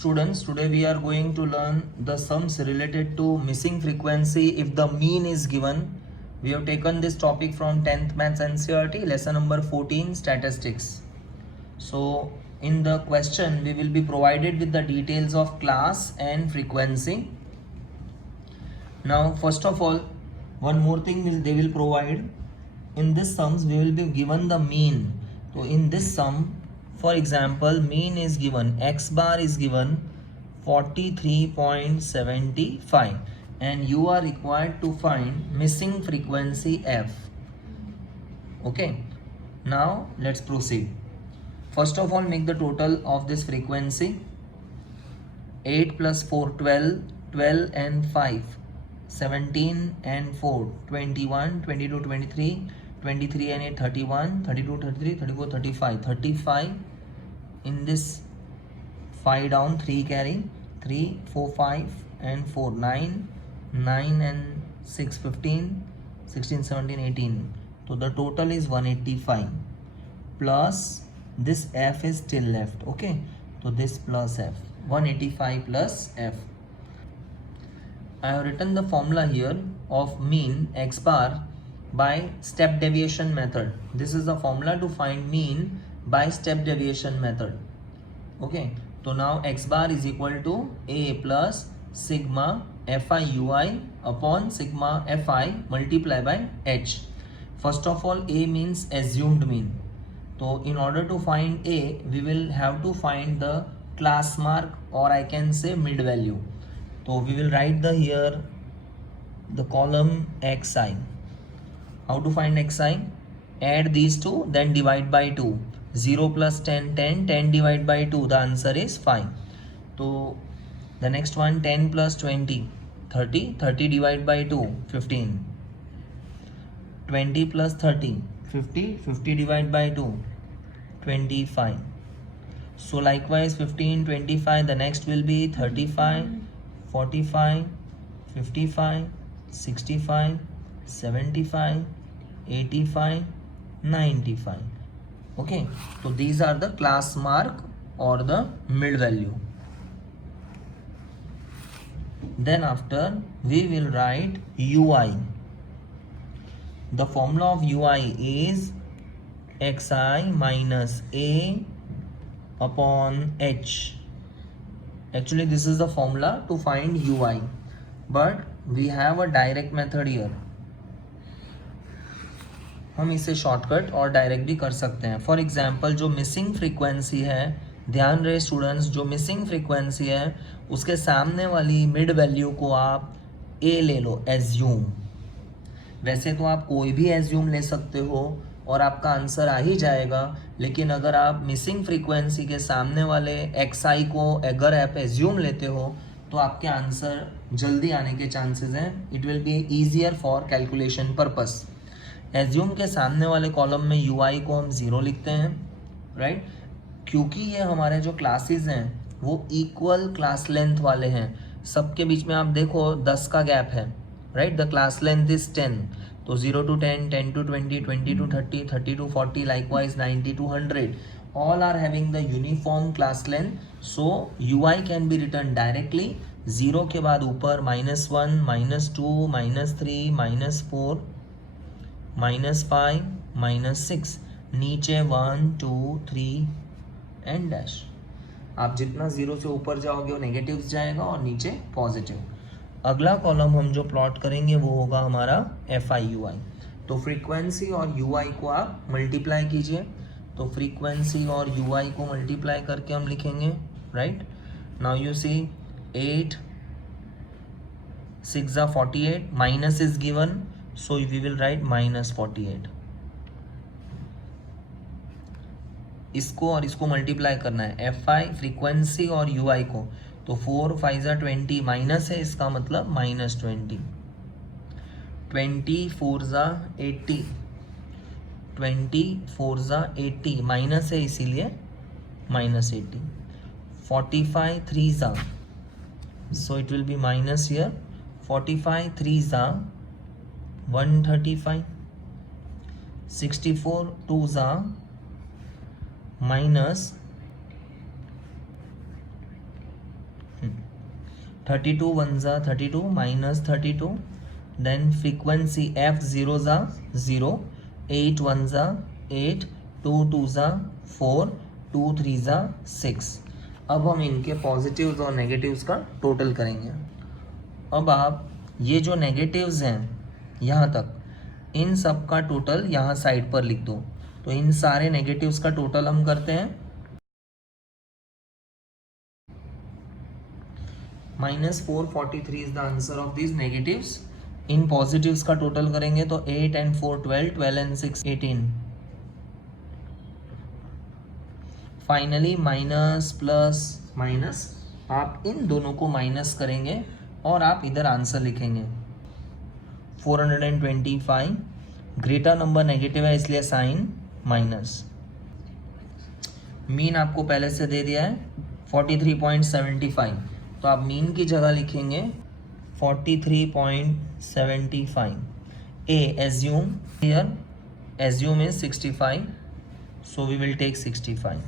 Students, today we are going to learn the sums related to missing frequency if the mean is given. We have taken this topic from 10th Maths NCERT, lesson number 14, statistics. So, in the question, we will be provided with the details of class and frequency. Now, first of all, one more thing they will provide. In this sums, we will be given the mean. So, in this sum, for example, mean is given, x bar is given 43.75 and you are required to find missing frequency f. Okay, now let's proceed. First of all, make the total of this frequency. 8 plus 4, 12, 12 and 5, 17 and 4, 21, 22, 23, 23 and 8, 31, 32, 33, 34, 35, 35 in this 5 down, 3 carry, 3, 4, 5 and 4, 9, 9 and 6, 15, 16, 17, 18. So the total is 185 plus this f is still left. Okay, so this plus f, 185 plus f. I have written the formula here of mean x bar by step deviation method. This is the formula to find mean by step deviation method. Okay, so now x bar is equal to a plus sigma fi ui upon sigma fi multiply by h. First of all, a means assumed mean. So in order to find a, we will have to find the class mark, or I can say mid value. So we will write here the column xi. How to find xi? Add these two, then divide by 2. 0 plus 10, 10, 10 divided by 2, the answer is 5. So the next one, 10 plus 20, 30, 30 divided by 2, 15. 20 plus 30, 50, 50 divided by 2, 25. So likewise 15, 25, the next will be 35, 45, 55, 65, 75, 85, 95. Okay, so these are the class mark or the mid value. Then after we will write ui. The formula of ui is xi minus a upon h. Actually this is the formula to find ui, but we have a direct method here. हम इसे shortcut और direct भी कर सकते हैं. For example जो missing frequency है, ध्यान रहे स्टूडेंट्स, जो मिसिंग फ्रीक्वेंसी है उसके सामने वाली मिड वैल्यू को आप ए ले लो, एज्यूम. वैसे तो आप कोई भी एज्यूम ले सकते हो और आपका आंसर आ ही जाएगा, लेकिन अगर आप मिसिंग फ्रीक्वेंसी के सामने वाले एक्स को अगर आप एज्यूम लेते हो तो आपके आंसर जल्दी आने के चांसेस हैं. It will be easier for calculation purpose. Assume के सामने वाले कॉलम में ui को हम 0 लिखते हैं, राइट, क्योंकि ये हमारे जो क्लासेस हैं वो इक्वल क्लास लेंथ वाले हैं. सबके बीच में आप देखो 10 का गैप है, right. The class length is 10. तो 0 to 10, 10 to 20, 20 to 30, 30 to 40, likewise 90 to 100. All are having the uniform class length. So ui can be written directly. 0 के बाद ऊपर -1, -2, -3, -4, -5, -6, नीचे 1, 2, 3 एंड डैश. आप जितना 0 से ऊपर जाओगे वो नेगेटिव जाएगा और नीचे पॉजिटिव. अगला कॉलम हम जो प्लॉट करेंगे वो होगा हमारा fi ui. तो फ्रीक्वेंसी और ui को आप मल्टीप्लाई कीजिए. तो फ्रीक्वेंसी और ui को मल्टीप्लाई करके हम लिखेंगे, right. Now you see 8 6 48, minus is given, so we will write -48. इसको और इसको मल्टीप्लाई करना है, fi फ्रीक्वेंसी और ui को. तो 4 5 20, माइनस है इसका मतलब -20. 20 4 80, 20 4 80, माइनस है इसीलिए -80. 45 3 so it will be minus here. 45 3 135. 64 2s minus 32 1 ज़ा 32 माइनस 32, देन फ्रीक्वेंसी f 0 ज़ा 0, 8 1 ज़ा 8, 2 2 ज़ा 4, 2 3 ज़ा 6। अब हम इनके पॉजिटिव्स और नेगेटिव्स का टोटल करेंगे। अब आप ये जो नेगेटिव्स हैं यहाँ तक, इन सब का टोटल यहाँ साइड पर लिख दो। तो इन सारे नेगेटिव्स का टोटल हम करते हैं, -443 is the answer of this negatives. In positives का टोटल करेंगे तो 8 and 4 12, 12 and 6 18। Finally minus plus minus, आप इन दोनों को माइनस करेंगे और आप इधर आंसर लिखेंगे 425। ग्रेटर नंबर नेगेटिव है इसलिए साइन माइनस। मीन आपको पहले से दे दिया है 43.75, तो आप मीन की जगह लिखेंगे 43.75। A assume, here assume is 65, so we will take 65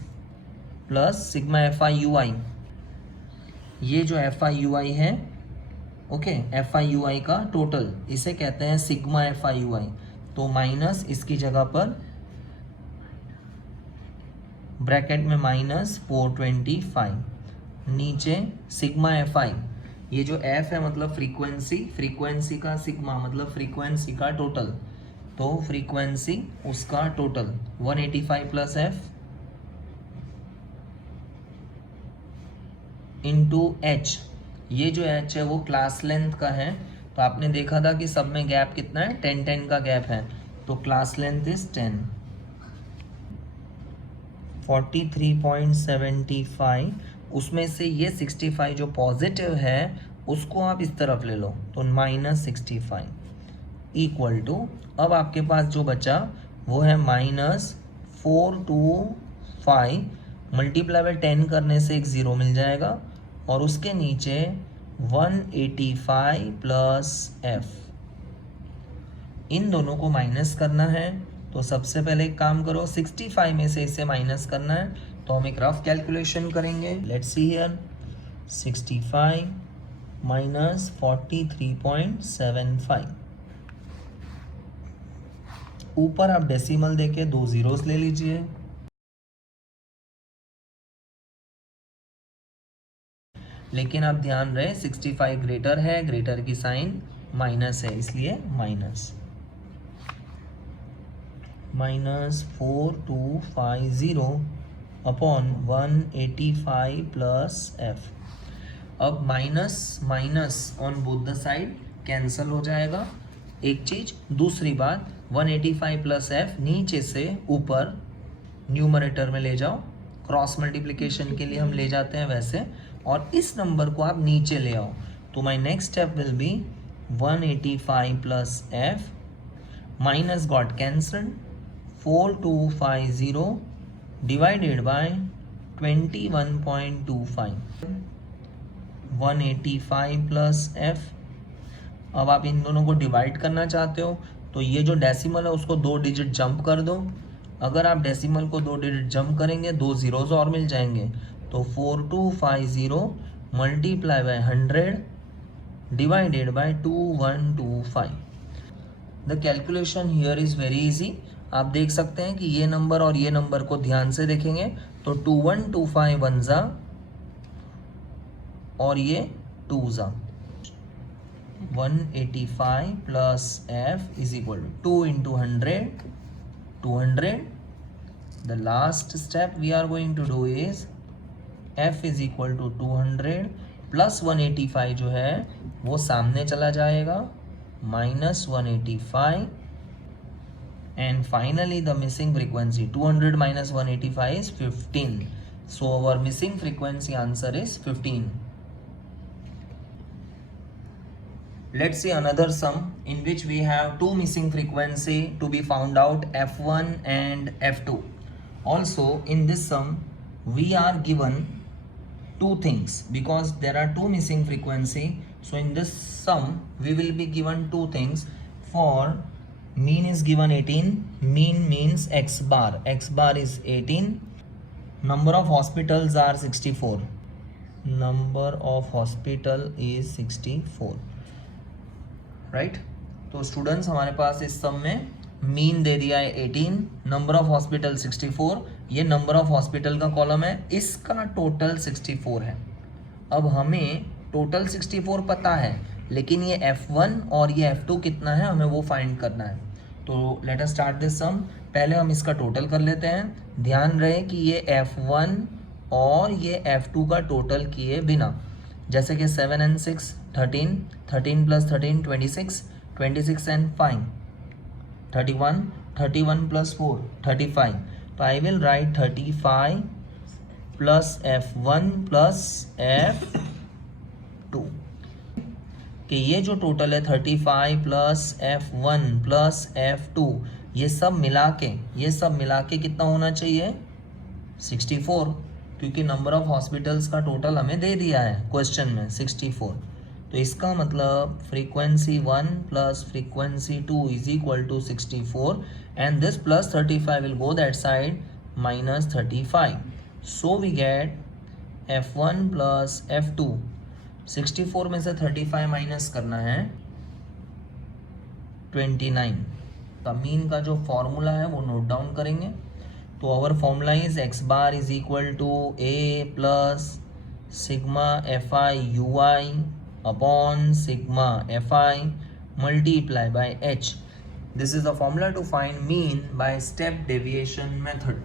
plus sigma F I U I. ये जो एफ आई यू आई है, okay, F I U I का टोटल, इसे कहते हैं sigma F I U I. तो माइनस इसकी जगह पर ब्रैकेट में -425, नीचे सिग्मा एफ आई, ये जो एफ है मतलब फ्रीक्वेंसी, फ्रीक्वेंसी का सिग्मा मतलब फ्रीक्वेंसी का टोटल, तो फ्रीक्वेंसी उसका total 185 plus F into H. ये जो एच है वो क्लास लेंथ का है, तो आपने देखा था कि सब में गैप कितना है, 10-10 का गैप है, तो क्लास लेंथ इज 10। 43.75, उसमें से ये 65 जो पॉजिटिव है उसको आप इस तरफ ले लो, तो -65 इक्वल टू, अब आपके पास जो बचा वो है -425 मल्टीप्लाई बाय 10 करने से एक ज़ीरो मिल जाएगा, और उसके नीचे 185 प्लस एफ। इन दोनों को माइनस करना है, तो सबसे पहले एक काम करो, 65 में से इसे माइनस करना है, तो हम एक रफ कैलकुलेशन करेंगे। लेट्स सी हियर, 65 माइनस 43.75, ऊपर आप डेसिमल देके 2 जीरोस ले लीजिए, लेकिन आप ध्यान रहे 65 ग्रेटर है, ग्रेटर की साइन माइनस है, इसलिए माइनस -4250 अपॉन 185 प्लस एफ। अब minus minus on both the side cancel हो जाएगा, एक चीज। दूसरी बात, 185 प्लस एफ नीचे से ऊपर न्यूमरेटर में ले जाओ, क्रॉस मल्टीप्लिकेशन के लिए हम ले जाते हैं वैसे, और इस नंबर को आप नीचे ले आओ। तो my next step will be 185 plus F, minus got cancelled, 4250 divided by 21.25, 185 plus F. अब आप इन दोनों को डिवाइड करना चाहते हो, तो ये जो डेसिमल है उसको 2 डिजिट जंप कर दो। अगर आप डेसिमल को 2 डिजिट जंप करेंगे 2 जीरोज और मिल जाएंगे, तो 4250 multiply by 100 divided by 2125। The calculation here is very easy. आप देख सकते हैं कि ये नंबर और ये नंबर को ध्यान से देखेंगे तो 2125 1 ज़ा और ये 2 ज़ा, 185 plus F is equal to 2 into 100, 200। The last step we are going to do is f is equal to 200 plus 185 जो है वो सामने चला जाएगा, -185, and finally the missing frequency 200 minus 185 is 15, so our missing frequency answer is 15. Let's see another sum in which we have two missing frequency to be found out, f1 and f2. Also in this sum we are given two things because there are two missing frequency, so in this sum we will be given two things. For mean is given 18, mean means x bar is 18, number of hospitals are 64. Number of hospital is 64, right. तो students हमारे पास इस सम में mean they दिया है 18, number of hospital 64, ये number of hospital का column है, इसका टोटल 64 है। अब हमें टोटल 64 पता है, लेकिन ये F1 और ये F2 कितना है हमें वो फाइंड करना है। तो लेट अस स्टार्ट दिस सम। पहले हम इसका टोटल कर लेते हैं। ध्यान रहे कि ये F1 और ये F2 का टोटल किए बिना, जैसे कि 7 and 6 13, 13 plus 13 26, 26 and 5 31, 31 plus 4 35. तो I will write 35 plus F1 plus F2 कि ये जो टोटल है 35 प्लस F1 प्लस F2, ये सब मिला के कितना होना चाहिए 64, क्योंकि नंबर ऑफ हॉस्पिटल्स का टोटल हमें दे दिया है क्वेश्चन में 64। तो इसका मतलब frequency 1 plus frequency 2 is equal to 64 and this plus 35 will go that side minus 35। So we get F1 plus F2। 64 में से 35 माइनस करना है 29। का मीन का जो फॉर्मूला है वो नोट डाउन करेंगे। तो our formula is x bar is equal to a plus sigma fi ui upon sigma fi multiply by h। This is the formula to find mean by step deviation method.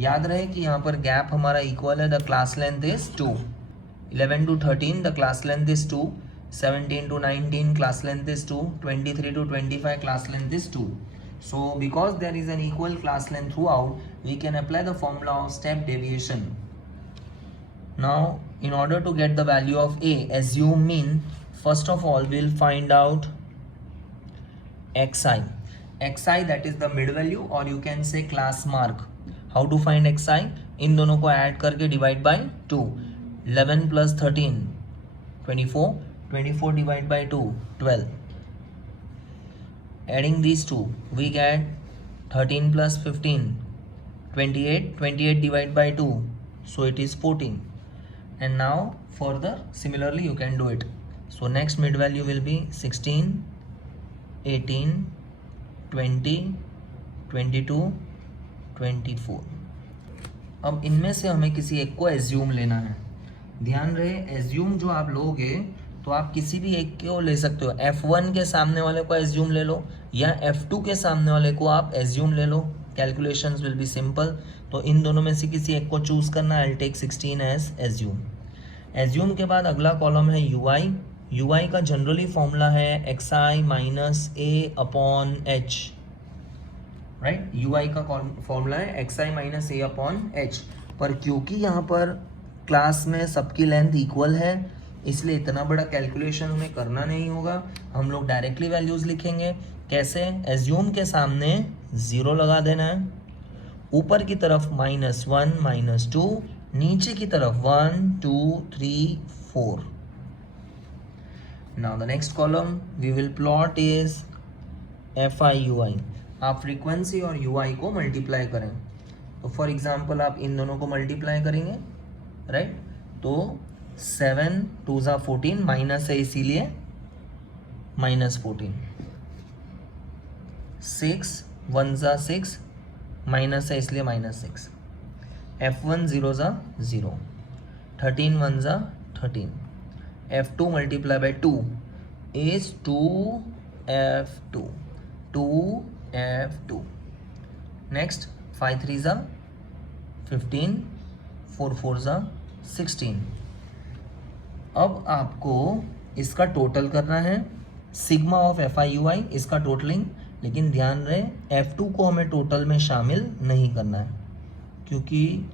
याद रहे कि यहाँ पर gap हमारा equal है, the class length is 2, 11 to 13 the class length is 2, 17 to 19 class length is 2, 23 to 25 class length is 2. So because there is an equal class length throughout, we can apply the formula of step deviation. Now in order to get the value of a, assume mean, first of all we'll find out xi, that is the mid value or you can say class mark. How to find xi? इन दोनों को add करके divide by 2, 11 plus 13 24, 24 divided by 2 12. Adding these two we get 13 plus 15 28, 28 divided by 2, so it is 14. And now further similarly you can do it. So next mid value will be 16, 18, 20, 22, 24. अब इनमें से हमें किसी एक को assume लेना है। ध्यान रहे एज्यूम जो आप लोगे तो आप किसी भी एक को ले सकते हो। F1 के सामने वाले को एज्यूम ले लो या F2 के सामने वाले को आप एज्यूम ले लो, कैलकुलेशंस विल बी सिंपल। तो इन दोनों में से किसी एक को चूज करना। I will take 16 as assume. Assume के बाद अगला कॉलम है ui का जनरली फॉर्मूला है xi minus a upon h, right. ui का फॉर्मूला है xi minus a upon h, पर क्योंकि यहाँ पर क्लास में सबकी लेंथ इक्वल है इसलिए इतना बड़ा कैलकुलेशन हमें करना नहीं होगा। हम लोग डायरेक्टली वैल्यूज़ लिखेंगे। कैसे? एज्यूम के सामने 0 लगा देना है, ऊपर की तरफ -1 -2, नीचे की तरफ 1 2 3 4। Now the next column we will plot is fi ui। आप फ्रीक्वेंसी और ui को मल्टीप्लाई करें। तो फॉर एग्जांपल आप इन दोनों को मल्टीप्लाई करेंगे, राइट। तो 7 2 ज़ा 14 माइनस है इसीलिए -14, 6 1 ज़ा 6 माइनस है इसलिए -6, F1 0 ज़ा 0, 13 1 ज़ा 13, F2 multiply by 2 is 2F2, 2F2। Next 5 3 ज़ा 15, 4 4 ज़ा 16। अब आपको इसका टोटल करना है, सिग्मा ऑफ fi ui इसका टोटलिंग। लेकिन ध्यान रहे F2 को हमें टोटल में शामिल नहीं करना है क्योंकि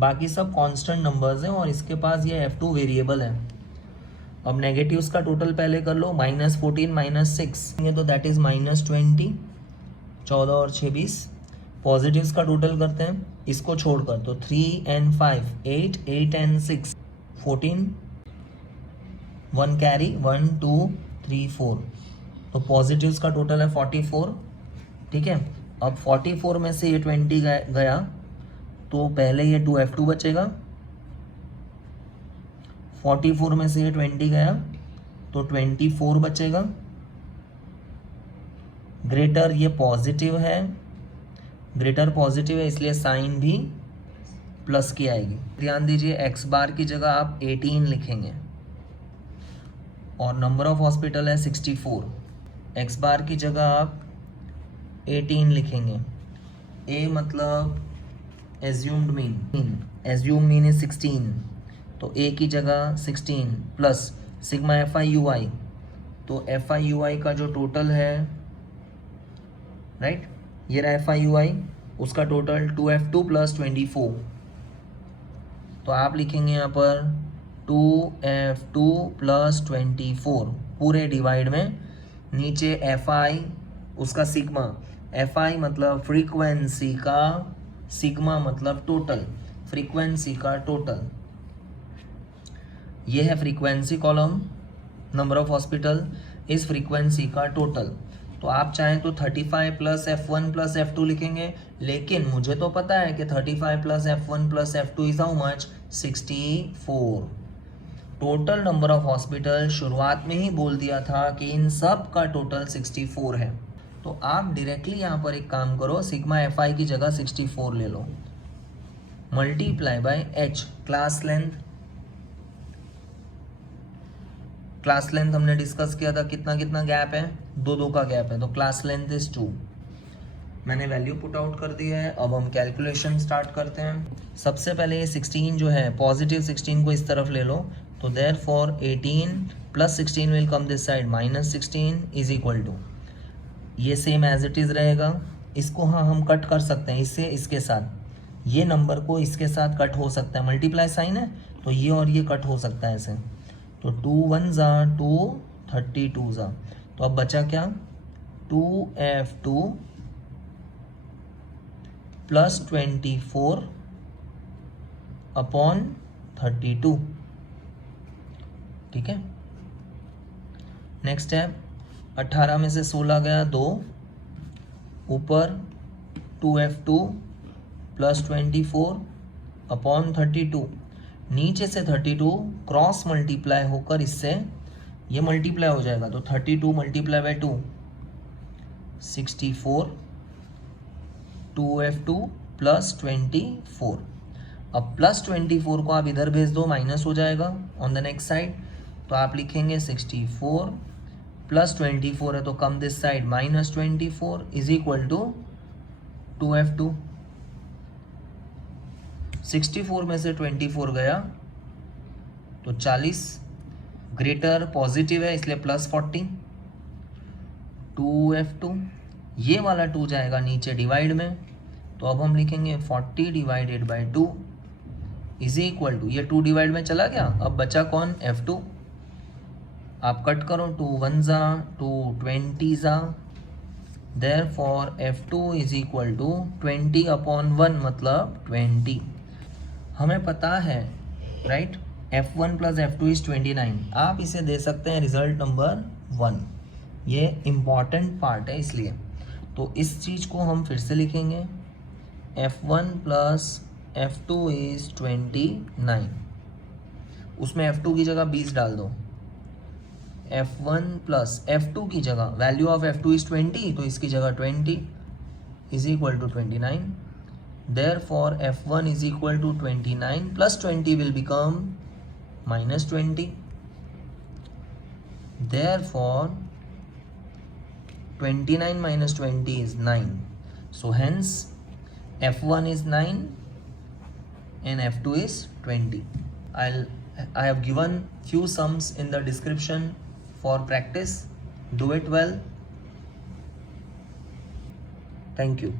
बाकी सब कांस्टेंट नंबर्स हैं और इसके पास ये F2 वेरिएबल है। अब नेगेटिव्स का टोटल पहले कर लो, -14 -6 ये तो दैट इज -20, 14 और 6 20। पॉजिटिव्स का टोटल करते हैं इसको छोड़कर, तो 3 and 5 8, 8 and 6 14, 1 कैरी 1 2 3 4। तो पॉजिटिव्स का टोटल है 44, ठीक है। अब 44 में से ये 20 गया तो पहले ये 2F2 बचेगा, 44 में से ये 20 गया तो 24 बचेगा। ग्रेटर ये पॉजिटिव है, ग्रेटर पॉजिटिव है इसलिए साइन भी प्लस की आएगी। ध्यान दीजिए एक्स बार की जगह आप 18 लिखेंगे और नंबर ऑफ हॉस्पिटल है 64। एक्स बार की जगह आप 18 लिखेंगे। ए मतलब assumed mean, assume mean is 16, तो ए की जगह 16 plus sigma F I U I, तो एफ आई यू आई का जो टोटल है, राइट, ये रहा एफ आई यू आई, उसका टोटल 2F2 प्लस 24, तो आप लिखेंगे यहाँ पर 2F2 प्लस 24 पूरे डिवाइड में, नीचे एफ आई उसका सिग्मा, एफ आई मतलब फ्रीक्वेंसी का, सिग्मा मतलब टोटल, फ्रीक्वेंसी का टोटल, ये है frequency column, number of hospital इस फ्रीक्वेंसी का टोटल। तो आप चाहें तो 35 प्लस F1 प्लस F2 लिखेंगे, लेकिन मुझे तो पता है कि 35 plus F1 plus F2 is how much, 64। Total number of hospital शुरुआत में ही बोल दिया था कि इन सब का टोटल 64 है। तो आप डायरेक्टली यहाँ पर एक काम करो, सिग्मा एफ आई की जगह 64 ले लो, multiply by H, class length, class length हमने डिस्कस किया था, कितना कितना गैप है, 2 का गैप है, तो क्लास लेंथ इज 2। मैंने वैल्यू पुट आउट कर दी है। अब हम कैलकुलेशन स्टार्ट करते हैं। सबसे पहले ये 16 जो है, पॉजिटिव 16 को इस तरफ ले लो, तो therefore 18 plus 16 will come this side, minus 16 is equal to, ये सेम एज इट इज़ रहेगा। इसको हाँ हम कट कर सकते हैं, इससे इसके साथ, ये नंबर को इसके साथ कट हो सकता है, मल्टीप्लाई साइन है तो ये और ये कट हो सकता है ऐसे, तो 2 1 ज़ा 2, 32 ज़ा, तो अब बचा क्या, 2F2 प्लस 24 अपॉन 32, ठीक है। नेक्स्ट है 18 में से 16 गया 2, ऊपर 2F2 प्लस 24 अपॉन 32, नीचे से 32 क्रॉस मल्टीप्लाई होकर इससे ये मल्टीप्लाई हो जाएगा, तो 32 मल्टीप्लाई बाय 2, 64, 2F2 प्लस 24। अब प्लस 24 को आप इधर भेज दो, माइनस हो जाएगा ऑन द नेक्स्ट साइड, तो आप लिखेंगे 64 प्लस 24 है तो come this side, minus 24 is equal to 2F2। 64 में से 24 गया तो 40, ग्रेटर पॉजिटिव है इसलिए प्लस 40, 2F2, ये वाला 2 जाएगा नीचे डिवाइड में, तो अब हम लिखेंगे 40 divided by 2 is equal to, ये 2 डिवाइड में चला गया, अब बचा कौन, F2। आप कट करो, 2 1 ज़ा 2 20 ज़ा, therefore F2 is equal to 20 upon 1 मतलब 20। हमें पता है, right, F1 plus F2 is 29, आप इसे दे सकते हैं रिजल्ट नंबर 1, ये इम्पॉर्टेंट पार्ट है इसलिए। तो इस चीज़ को हम फिर से लिखेंगे, F1 प्लस F2 इज 29, उसमें F2 की जगह 20 डाल दो, F1 प्लस F2 की जगह, वैल्यू ऑफ F2 इज 20 तो इसकी जगह 20 is equal to 29, therefore F1 is equal to 29 plus 20 will become minus 20, therefore 29 minus 20 is 9, so hence F1 is 9 and F2 is 20. I have given few sums in the description for practice, do it well, thank you.